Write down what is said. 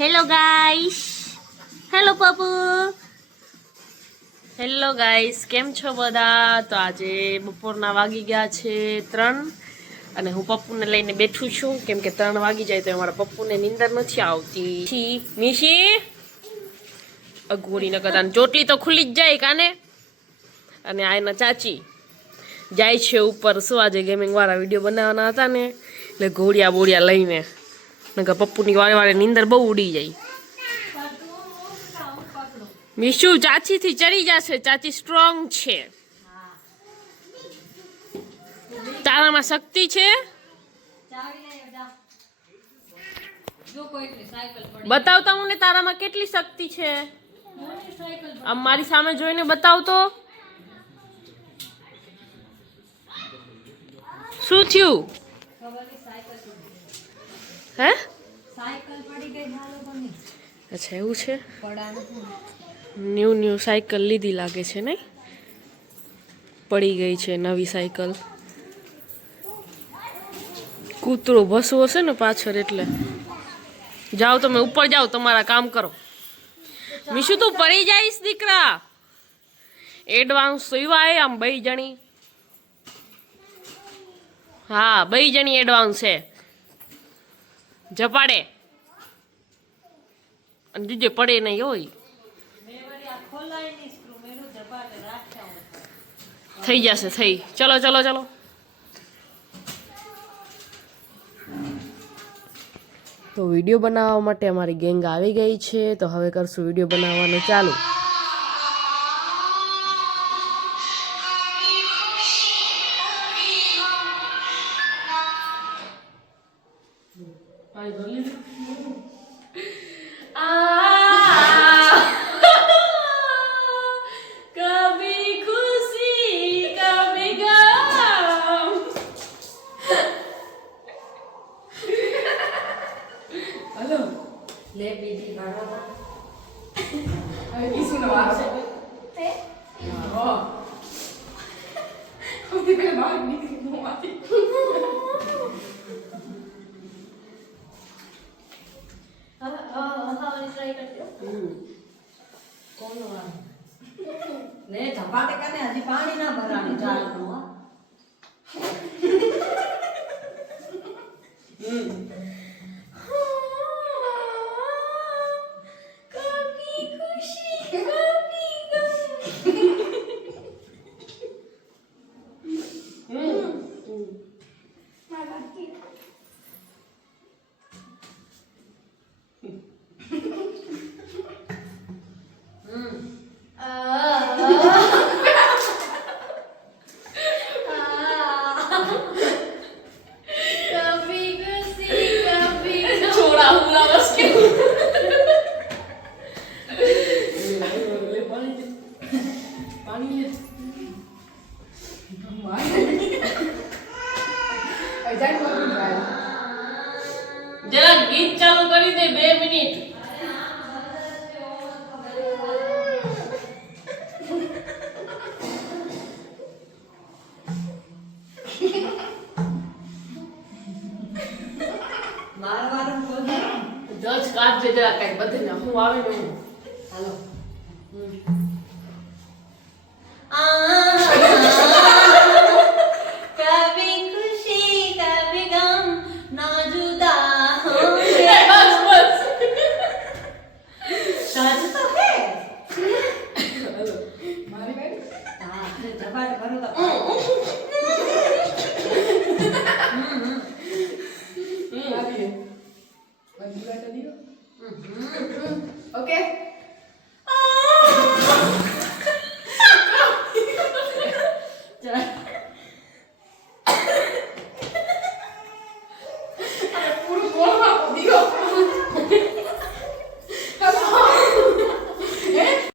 Hello guys hello Pappu hello guys કેમ છો બધા? તો આજે બપોરના વાગી ગયા છે ત્રણ અને હું પપ્પુને લઈને બેઠું છું. કેમ કે ત્રણ વાગી જાય તો અમારા પપ્પુને નીંદર નથી આવતી. છી, નિશી અઘોરી ન કરતા ચોટલી તો ખુલ્લી જ જાય કાને? અને આ એના ચાચી જાય છે ઉપર. શું આજે ગેમિંગ વાળા વીડિયો બનાવવાના હતા ને? એટલે ઘોડિયા બોડિયા લઈને. નકર પપ્પુની વારે વારે નીંદર બહુ ઉડી જાય. મીશુ ચાચીથી ચડી જશે. ચાચી સ્ટ્રોંગ છે. તારામાં શક્તિ છે? બતાવતા મને તારામાં કેટલી શક્તિ છે? આમ મારી સામે જોઈને બતાવ તો શું થયું? હે? અચ્છા એવું છે? ન્યૂ ન્યૂ સાયકલ લીધી લાગે છે નહીં? પડી ગઈ છે નવી સાયકલ. કૂતરો ભસવો હશે ને પાછળ એટલે. જાઓ તમે ઉપર જાઓ તમારા કામ કરો. મીશુ તું પડી જઈશ દીકરા. એડવાન્સ સિવાય આમ બે જણી હા બે જણી એડવાન્સ છે. જપાડે. અને બીજે પડે નહીં હોય. થઈ જશે થઈ. ચલો ચલો ચલો. તો વીડિયો બનાવવા માટે અમારી ગેંગ આવી ગઈ છે તો હવે કરશું વીડિયો બનાવવાનું ચાલુ. કભી લે બીજી બરાબર હવે કિશુનો વારો છે. હા. સૌથી પહેલા બહાર નીકળી મોંમાંથી. કોનો વારો? લે ઝપાટે કને હજી પાણી ના ભરાણી ચાલ નો હો. છોડા હુમલા બસ કે પાણી લે. હવે જાય તો વાગી જાય. જરા ગીત ચાલુ કરી દે બે મિનિટ મારો કોઈ? જજ કાઢજે જરા કઈ બધે હું આવે ને હાલો. कभी qué?